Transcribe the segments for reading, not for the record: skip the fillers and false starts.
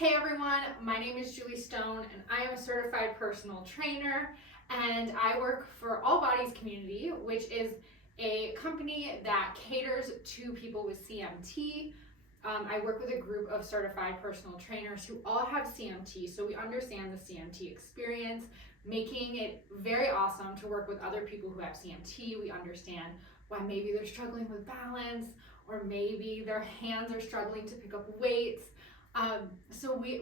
Hey everyone, my name is Julie Stone and I am a certified personal trainer and I work for All Bodies Community, which is a company that caters to people with CMT. I work with a group of certified personal trainers who all have CMT, so we understand the CMT experience, making it very awesome to work with other people who have CMT. We understand why maybe they're struggling with balance or maybe their hands are struggling to pick up weights.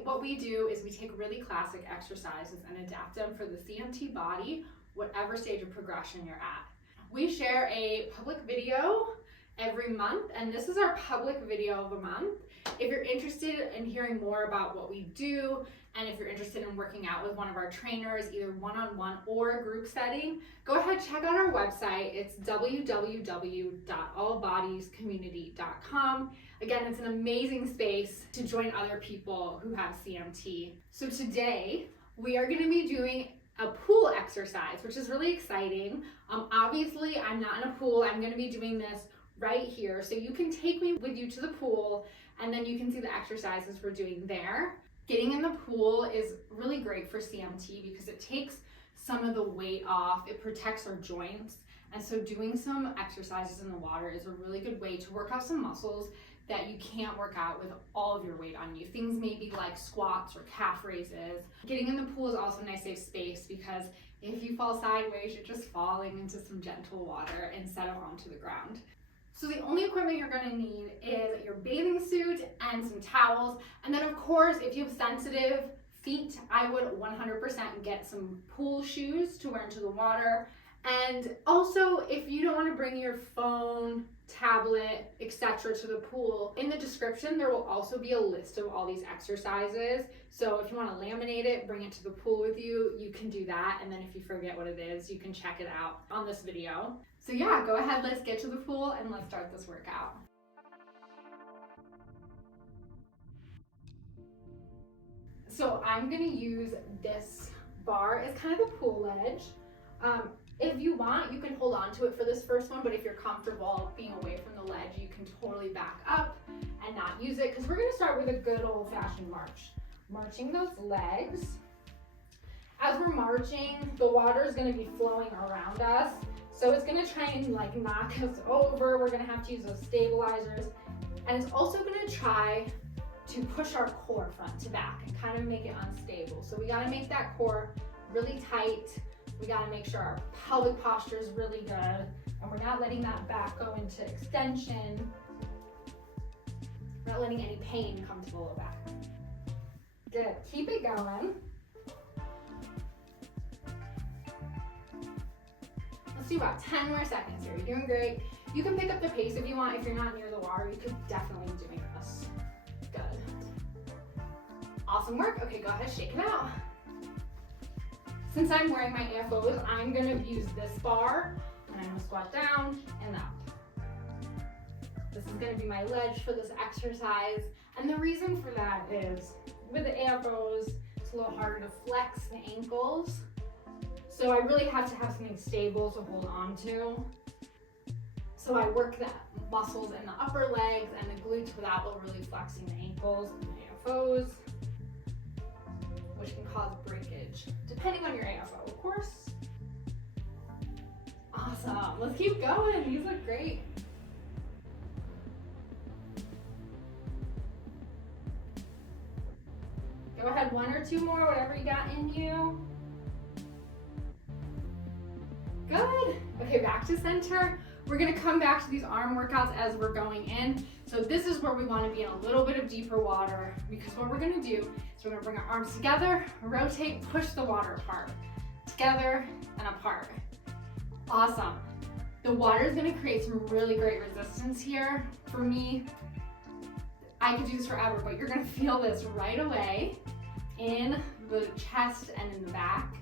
What we do is we take really classic exercises and adapt them for the CMT body, whatever stage of progression you're at. We share a public video every month, and this is our public video of the month. If you're interested in hearing more about what we do, and if you're interested in working out with one of our trainers, either one-on-one or a group setting, go ahead, check out our website. It's www.allbodiescommunity.com. Again, it's an amazing space to join other people who have CMT. So today, we are gonna be doing a pool exercise, which is really exciting. Obviously, I'm not in a pool. I'm gonna be doing this right here. So you can take me with you to the pool and then you can see the exercises we're doing there. Getting in the pool is really great for CMT because it takes some of the weight off. It protects our joints. And so doing some exercises in the water is a really good way to work out some muscles that you can't work out with all of your weight on you. Things maybe like squats or calf raises. Getting in the pool is also a nice safe space because if you fall sideways, you're just falling into some gentle water instead of onto the ground. So the only equipment you're gonna need is your bathing suit and some towels. And then of course, if you have sensitive feet, I would 100% get some pool shoes to wear into the water. And also, if you don't wanna bring your phone, tablet, etc. to the pool, in the description, there will also be a list of all these exercises. So if you wanna laminate it, bring it to the pool with you, you can do that. And then if you forget what it is, you can check it out on this video. So yeah, go ahead, let's get to the pool and let's start this workout. So I'm gonna use this bar as kind of the pool ledge. If you want, you can hold on to it for this first one, but if you're comfortable being away from the ledge, you can totally back up and not use it, because we're gonna start with a good old-fashioned march. Marching those legs. As we're marching, the water is gonna be flowing around us, so it's gonna try and like knock us over. We're gonna have to use those stabilizers, and it's also gonna try to push our core front to back and kind of make it unstable. So we gotta make that core really tight. We gotta make sure our pelvic posture is really good, and we're not letting that back go into extension. We're not letting any pain come to the low back. Good, keep it going. Let's do about 10 more seconds here. You're doing great. You can pick up the pace if you want. If you're not near the water, you could definitely be doing this. Good. Awesome work. Okay, go ahead, shake it out. Since I'm wearing my AFOs, I'm gonna use this bar, and I'm gonna squat down and up. This is gonna be my ledge for this exercise. And the reason for that is, with the AFOs, it's a little harder to flex the ankles. So I really have to have something stable to hold on to. So I work the muscles in the upper legs and the glutes without really flexing the ankles and the AFOs, which can cause breakage, depending on your AFO, of course. Awesome, let's keep going. These look great. Go ahead, one or two more, whatever you got in you. Good. Okay, back to center. We're gonna come back to these arm workouts as we're going in. So this is where we wanna be in a little bit of deeper water, because what we're gonna do is we're gonna bring our arms together, rotate, push the water apart. Together and apart. Awesome. The water is gonna create some really great resistance here. For me, I could do this forever, but you're gonna feel this right away in the chest and in the back.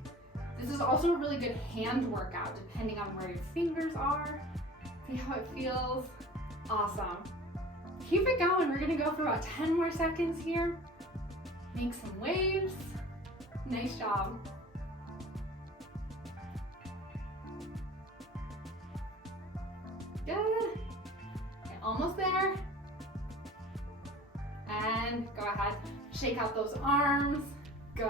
This is also a really good hand workout, depending on where your fingers are. See how it feels? Awesome. Keep it going. We're gonna go for about 10 more seconds here. Make some waves. Nice job. Good. Okay, almost there. And go ahead, Shake out those arms. Good.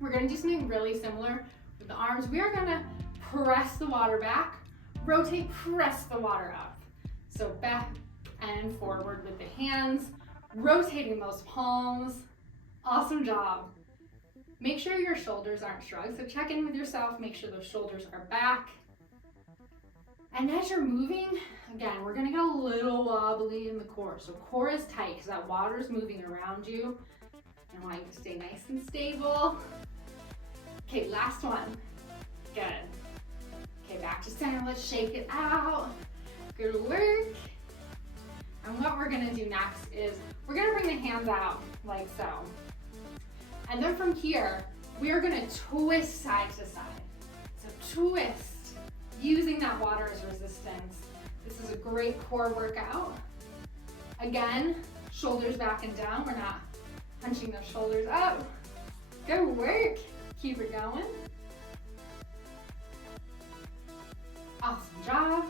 We're gonna do something really similar with the arms. We are gonna press the water back, rotate, press the water up. So back and forward with the hands, rotating those palms. Awesome job. Make sure your shoulders aren't shrugged, so check in with yourself, make sure those shoulders are back. And as you're moving, again, we're gonna get a little wobbly in the core. So core is tight because that water is moving around you. I want you to stay nice and stable. Okay, last one. Good. Okay, back to center, let's shake it out. Good work. And what we're gonna do next is we're gonna bring the hands out like so. And then from here, we are gonna twist side to side. So twist, using that water as resistance. This is a great core workout. Again, shoulders back and down. We're not punching those shoulders up. Good work. Keep it going. Awesome job.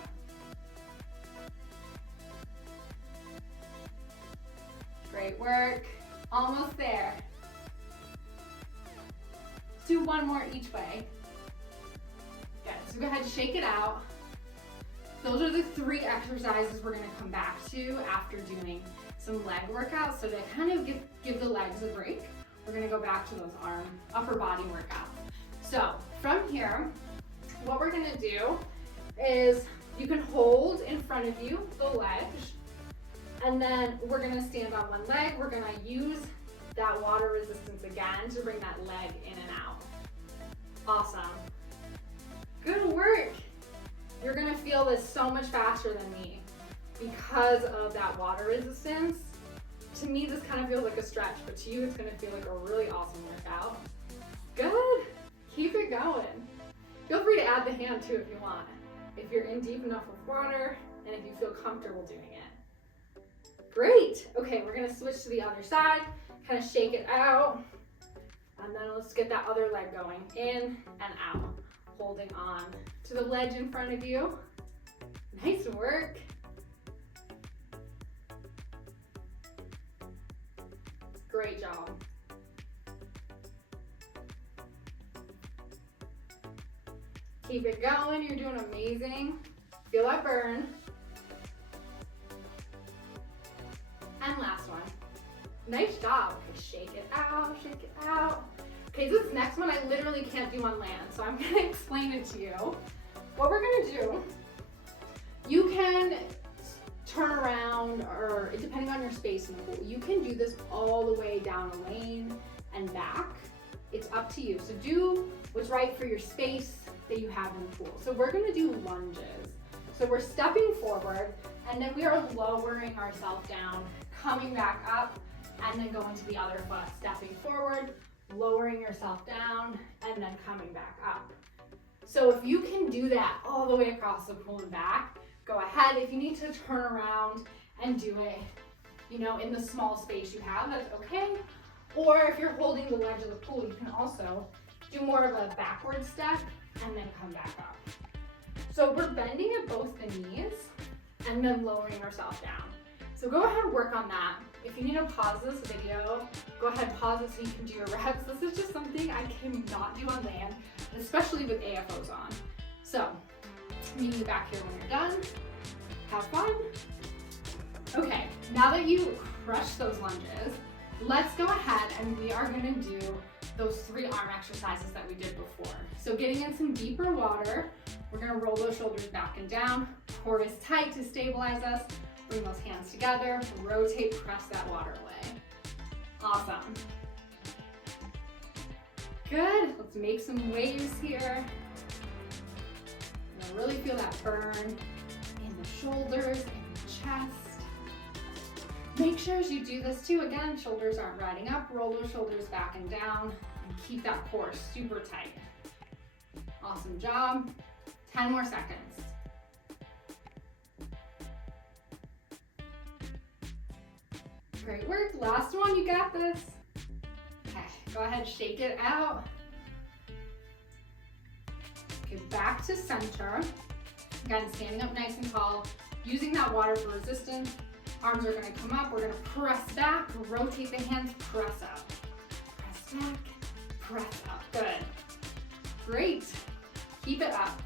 Great work. Almost there. Do one more each way. Good. So go ahead and shake it out. Those are the 3 exercises we're going to come back to after doing some leg workouts. So to kind of give the legs a break, we're going to go back to those upper body workouts. So from here, what we're going to do is you can hold in front of you the ledge, and then we're going to stand on one leg. We're going to use that water resistance again to bring that leg in and out. Awesome. Good work. You're going to feel this so much faster than me because of that water resistance. To me, this kind of feels like a stretch, but to you, it's going to feel like a really awesome workout. Good. Keep it going. Feel free to add the hand too if you want. If you're in deep enough with water and if you feel comfortable doing it. Great. Okay, we're going to switch to the other side, kind of shake it out. And then let's get that other leg going, in and out, holding on to the ledge in front of you. Nice work. Great job. Keep it going, you're doing amazing. Feel that burn. And last one. Nice job. Okay, shake it out, shake it out. Okay, this next one I literally can't do on land, so I'm gonna explain it to you. What we're gonna do, you can turn around, or depending on your space in the pool, you can do this all the way down a lane and back. It's up to you. So do what's right for your space that you have in the pool. So we're gonna do lunges. So we're stepping forward, and then we are lowering ourselves down, coming back up, and then going to the other foot, stepping forward, lowering yourself down, and then coming back up. So if you can do that all the way across the pool and back, go ahead. If you need to turn around and do it, in the small space you have, that's okay. Or if you're holding the ledge of the pool, you can also do more of a backward step and then come back up. So we're bending at both the knees and then lowering ourselves down. So go ahead and work on that. If you need to pause this video, go ahead and pause it so you can do your reps. This is just something I cannot do on land, especially with AFOs on. So, meet you back here when you're done. Have fun. Okay, now that you crushed those lunges, let's go ahead and we are gonna do those 3 arm exercises that we did before. So getting in some deeper water, we're gonna roll those shoulders back and down. Core is tight to stabilize us. Bring those hands together, rotate, press that water away. Awesome. Good, let's make some waves here. And really feel that burn in the shoulders, in the chest. Make sure as you do this too, again, shoulders aren't riding up, roll those shoulders back and down, and keep that core super tight. Awesome job. 10 more seconds. Great work. Last one, you got this. Okay, go ahead, shake it out. Okay, back to center. Again, standing up nice and tall, using that water for resistance. Arms are gonna come up, we're gonna press back, rotate the hands, press up. Press back, press up, good. Great, keep it up.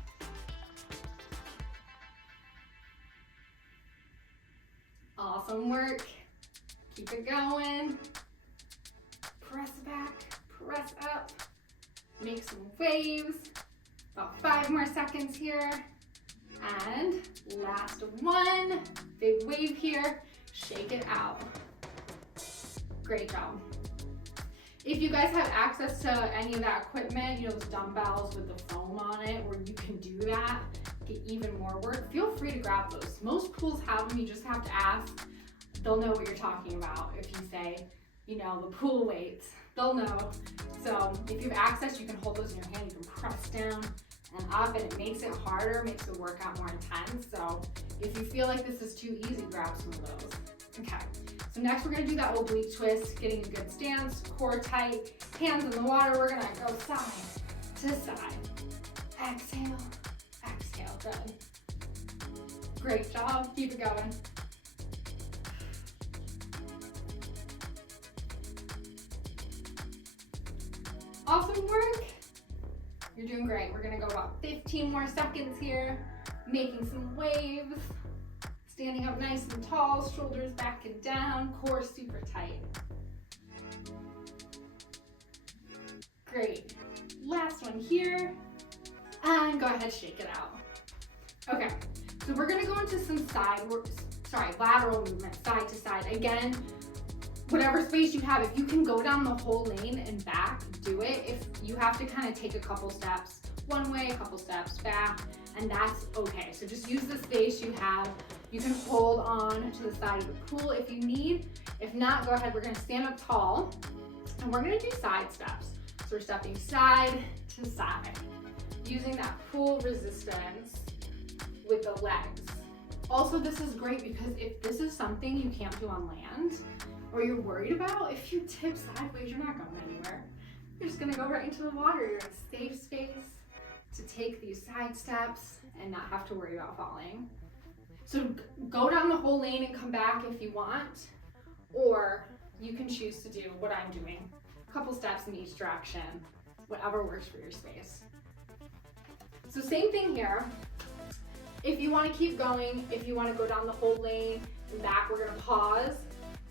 Awesome work, keep it going. Press back, press up, make some waves. About 5 more seconds here. And last one, big wave here, shake it out. Great job. If you guys have access to any of that equipment, you know, those dumbbells with the foam on it, where you can do that, get even more work, feel free to grab those. Most pools have them, you just have to ask. They'll know what you're talking about. If you say, you know, the pool weights, they'll know. So if you have access, you can hold those in your hand, you can press down and up, and it makes it harder, makes the workout more intense. So if you feel like this is too easy, grab some of those. Okay, so next we're gonna do that oblique twist, getting a good stance, core tight, hands in the water. We're gonna go side to side. Exhale, exhale, good. Great job, keep it going. Awesome work. You're doing great. We're gonna go about 15 more seconds here, making some waves, standing up nice and tall, shoulders back and down, core super tight. Great. Last one here, and go ahead, shake it out. Okay, so we're gonna go into some lateral movement, side to side. Again, whatever space you have, if you can go down the whole lane and back, do it. If you have to kind of take a couple steps one way, a couple steps back, and that's okay. So just use the space you have. You can hold on to the side of the pool if you need. If not, go ahead, we're gonna stand up tall, and we're gonna do side steps. So we're stepping side to side, using that pool resistance with the legs. Also, this is great because if this is something you can't do on land, or you're worried about, if you tip sideways, you're not going anywhere. You're just gonna go right into the water. You're in a safe space to take these side steps and not have to worry about falling. So go down the whole lane and come back if you want, or you can choose to do what I'm doing. A couple steps in each direction, whatever works for your space. So same thing here. If you wanna keep going, if you wanna go down the whole lane and back, we're gonna pause.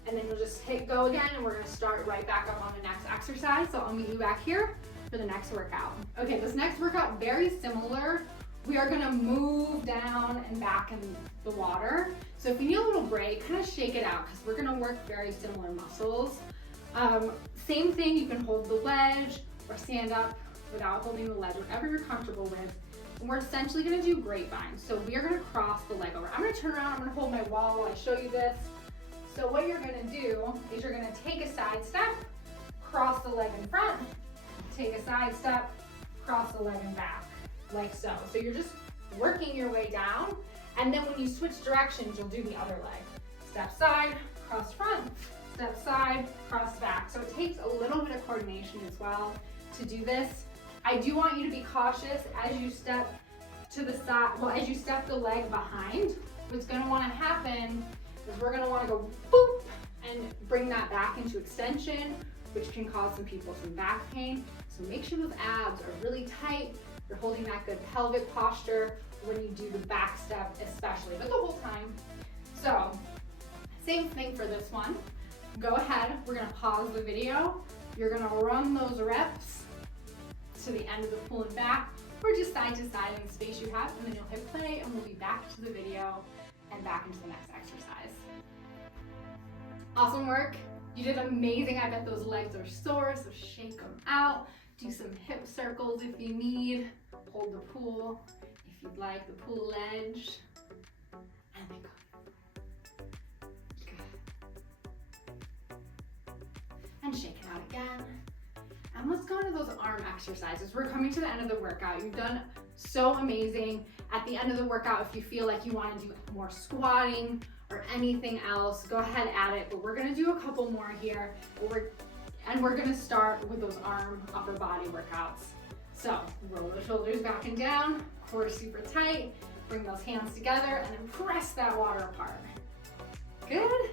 And then you'll just hit go again, and we're gonna start right back up on the next exercise. So I'll meet you back here for the next workout. Okay, this next workout, very similar. We are gonna move down and back in the water. So if you need a little break, kind of shake it out, because we're gonna work very similar muscles. Same thing, you can hold the ledge or stand up without holding the ledge, whatever you're comfortable with. And we're essentially gonna do grapevine. So we are gonna cross the leg over. I'm gonna turn around, I'm gonna hold my wall while I show you this. So what you're gonna do is you're gonna take a side step, cross the leg in front, take a side step, cross the leg in back, like so. So you're just working your way down, and then when you switch directions, you'll do the other leg. Step side, cross front, step side, cross back. So it takes a little bit of coordination as well to do this. I do want you to be cautious as you step to the side, as you step the leg behind. What's gonna wanna happen is we're gonna wanna go boop and bring that back into extension, which can cause some people some back pain. So make sure those abs are really tight. You're holding that good pelvic posture when you do the back step especially, but the whole time. So same thing for this one. Go ahead, we're gonna pause the video. You're gonna run those reps to the end of the pool and back, or just side to side in the space you have, and then you'll hit play and we'll be back to the video and back into the next exercise. Awesome work. You did amazing. I bet those legs are sore, so shake them out. Do some hip circles if you need. Hold the pool if you'd like, the pool ledge. And then go. Good. And shake it out again. And let's go into those arm exercises. We're coming to the end of the workout. You've done so amazing. At the end of the workout, if you feel like you want to do more squatting or anything else, go ahead, add it. But we're gonna do a couple more here. And we're gonna start with those arm upper body workouts. So roll the shoulders back and down, core super tight, bring those hands together, and then press that water apart. Good.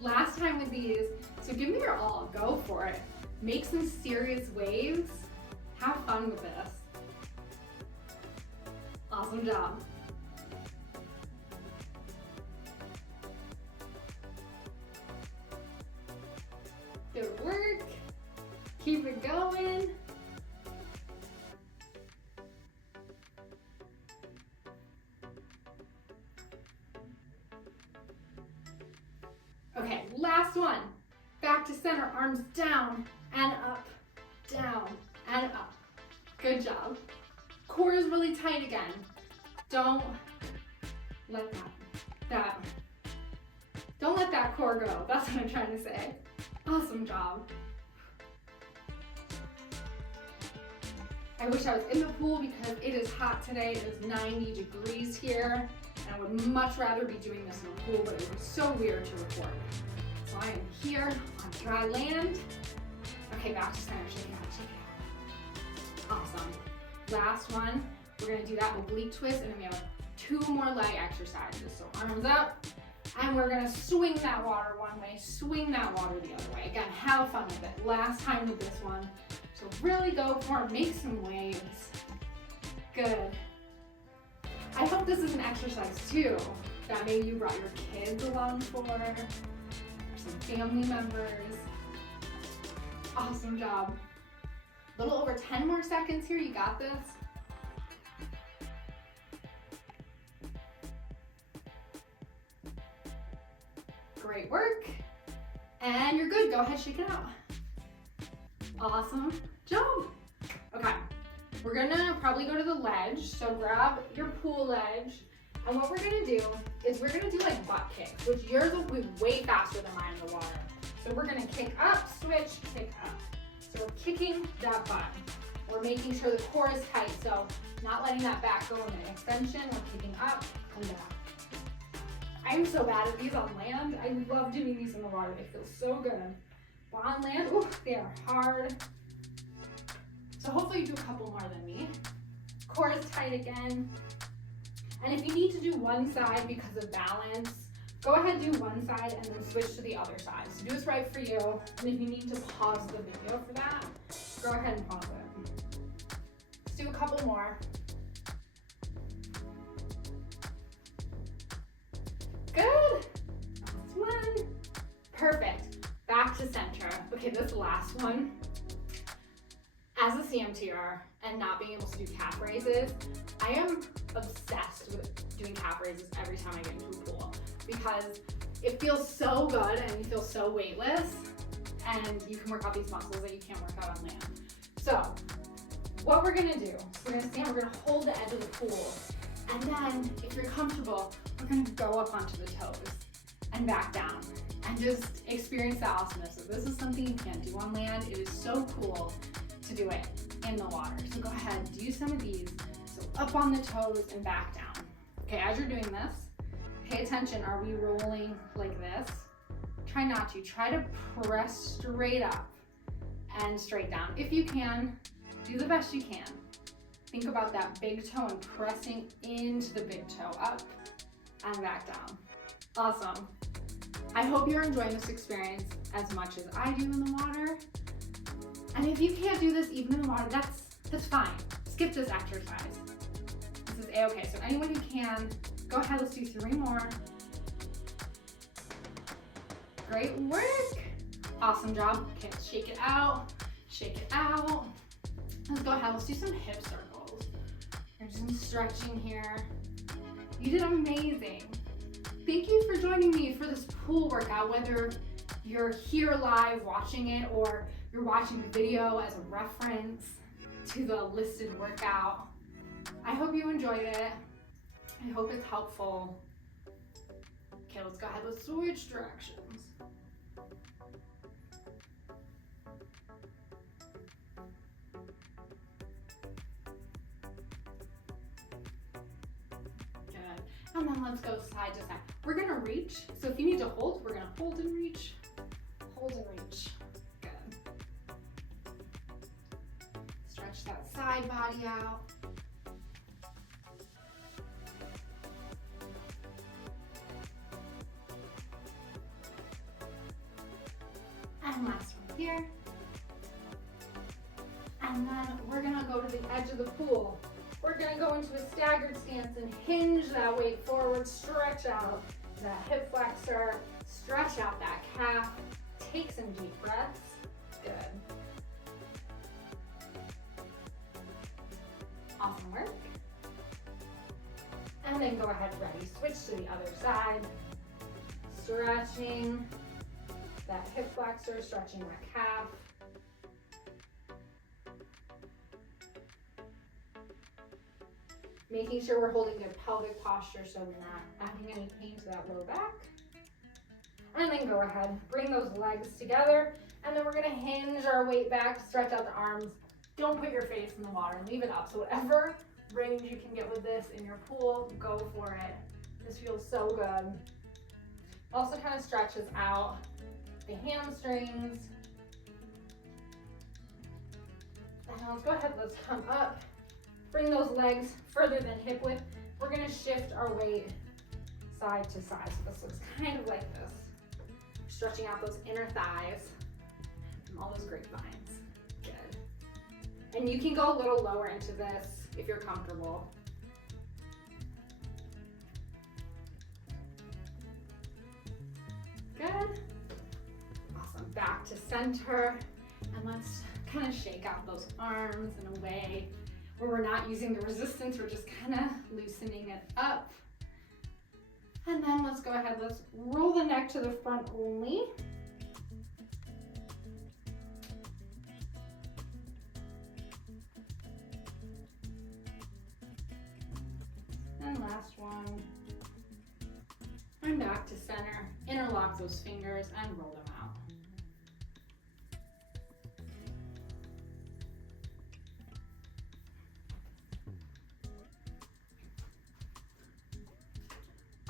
Last time with these, so give me your all, go for it. Make some serious waves. Have fun with this. Awesome job. Good work. Keep it going. Okay, last one. Back to center, arms down and up, down and up. Good job. Core is really tight again. Don't let don't let that core go. That's what I'm trying to say. Awesome job. I wish I was in the pool because it is hot today. It is 90 degrees here. And I would much rather be doing this in the pool, but it was so weird to record. So I am here on dry land. Okay, back to center, shake it out, shake it out. Awesome. Last one, we're gonna do that oblique twist, and then we have 2 more leg exercises. So arms up, and we're gonna swing that water one way, swing that water the other way. Again, have fun with it. Last time with this one. So really go for it, make some waves. Good. I hope this is an exercise too, that maybe you brought your kids along for, or some family members. Awesome job. A little over 10 more seconds here, you got this. Great work. And you're good, go ahead, shake it out. Awesome job. Okay, we're gonna probably go to the ledge, so grab your pool ledge, and what we're gonna do is we're gonna do like butt kicks, which yours will be way faster than mine in the water. So we're gonna kick up, switch, kick up. So we're kicking that butt. We're making sure the core is tight, so not letting that back go in an extension. We're kicking up and down. I am so bad at these on land. I love doing these in the water. They feel so good. But on land, ooh, they are hard. So hopefully you do a couple more than me. Core is tight again. And if you need to do one side because of balance, go ahead and do one side and then switch to the other side. So do what's right for you. And if you need to pause the video for that, go ahead and pause it. Let's do a couple more. Good. Last one. Perfect. Back to center. Okay, this last one. As a CMTer and not being able to do calf raises, I am obsessed with doing calf raises every time I get into a pool because it feels so good and you feel so weightless, and you can work out these muscles that you can't work out on land. So what we're gonna do, we're gonna stand, we're gonna hold the edge of the pool, and then if you're comfortable, we're gonna go up onto the toes and back down and just experience the awesomeness. So this is something you can't do on land. It is so cool to do it in the water. So go ahead, do some of these. So up on the toes and back down. Okay, as you're doing this, pay attention. Are we rolling like this? Try not to. Try to press straight up and straight down. If you can, do the best you can. Think about that big toe and pressing into the big toe, up and back down. Awesome. I hope you're enjoying this experience as much as I do in the water. And if you can't do this even in the water, that's fine. Skip this exercise. This is A-okay. So anyone who can, go ahead, let's do 3 more. Great work. Awesome job. Okay, let's shake it out. Shake it out. Let's go ahead, let's do some hip circles. There's some stretching here. You did amazing. Thank you for joining me for this pool workout, whether you're here live watching it or you're watching the video as a reference to the listed workout. I hope you enjoyed it. I hope it's helpful. Okay, let's go ahead, let's switch directions. Good. And then let's go side to side. We're gonna reach. So if you need to hold, we're gonna hold and reach. Hold and reach. Stretch that side body out. And last one here. And then we're gonna go to the edge of the pool. We're gonna go into a staggered stance and hinge that weight forward, stretch out that hip flexor, stretch out that calf, take some deep breaths. Good. Awesome work. And then go ahead, ready, switch to the other side. Stretching that hip flexor, stretching that calf. Making sure we're holding good pelvic posture so we're not adding any pain to that low back. And then go ahead, bring those legs together, and then we're gonna hinge our weight back, stretch out the arms. Don't put your face in the water, leave it up. So whatever range you can get with this in your pool, go for it. This feels so good. Also kind of stretches out the hamstrings. And let's go ahead, let's come up. Bring those legs further than hip width. We're gonna shift our weight side to side. So this looks kind of like this. Stretching out those inner thighs and all those grapevines. Good. And you can go a little lower into this if you're comfortable. Good. Awesome. Back to center. And let's kind of shake out those arms in a way where we're not using the resistance, we're just kind of loosening it up. And then let's go ahead, let's roll the neck to the front only. And last one. And back to center. Interlock those fingers and roll them out.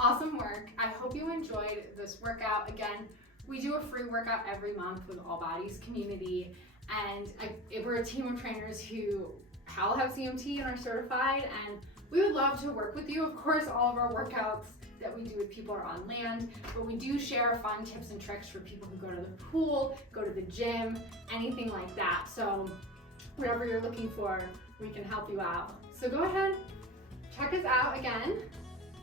Awesome work. I hope you enjoyed this workout. Again, we do a free workout every month with All Bodies community, and we're a team of trainers who all have CMT and are certified, and we would love to work with you. Of course, all of our workouts that we do with people are on land, but we do share fun tips and tricks for people who go to the pool, go to the gym, anything like that. So whatever you're looking for, we can help you out. So go ahead, check us out again.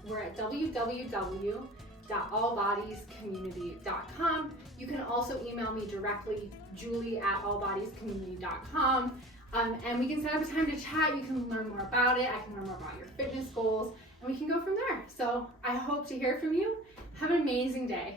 We're at www.allbodiescommunity.com. You can also email me directly, julie@allbodiescommunity.com. And we can set up a time to chat. You can learn more about it. I can learn more about your fitness goals, and we can go from there. So I hope to hear from you. Have an amazing day.